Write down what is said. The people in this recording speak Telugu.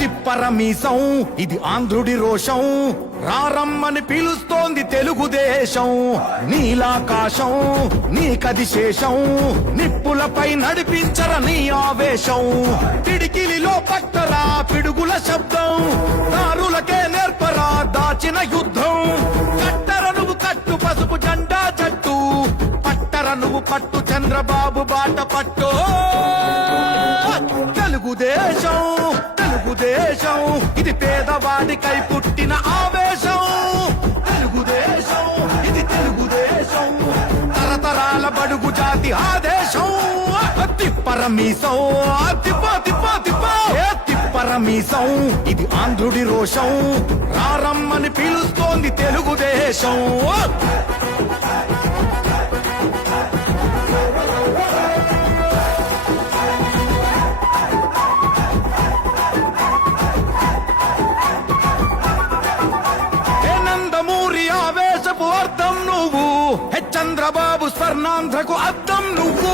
తిప్పరమీసం ఇది ఆంధ్రుడి రోషం, రారమ్మని పిలుస్తోంది తెలుగుదేశం. నీలాకాశం నీకది శేషం, నిప్పులపై నడిపించర నీ ఆవేశం. పిడికిలిలో పట్టరా పిడుగుల శబ్దం, దారులకే నేర్పరా దాచిన యుద్ధం. కట్టర నువ్వు కట్టు పసుపు జెండా జట్టు, పట్టర నువ్వు పట్టు చంద్రబాబు బాట పట్టు. తెలుగుదేశం తెలుగుదేశం ఇది పేదవాడికై పుట్టిన ఆవేశం. తెలుగుదేశం ఇది తెలుగుదేశం, తరతరాల బడుగు జాతి ఆదేశం. తిప్పరమీసం తిప్ప తిప్ప తిప్ప తిప్పరమీసం ఇది ఆంధ్రుడి రోషం, రారమ్మని పిలుస్తోంది తెలుగుదేశం. అర్థం నువ్వు, చంద్రబాబు స్వర్ణాంధ్రకు అర్థం నువ్వు.